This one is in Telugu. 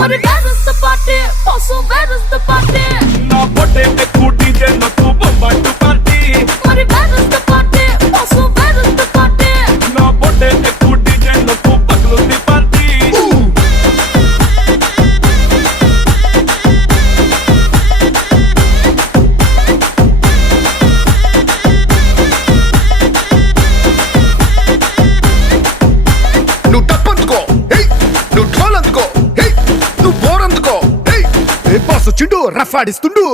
మరి where is the party? Also where is the party? నా పొట్టే ఎక్కువ డీజే నాకు బొంబాటు పార్టీ మరి where is the party? Also where is the party? నా పొట్టే ఎక్కువ డీజే నాకు పగలుంది పార్టీ నువ్వు టప్పందుకో నువ్వు ఢోల్ అందుకో నువ్వు బోర్ అందుకో బాస్ వచ్చిండు రఫ్ ఆడిస్తుండు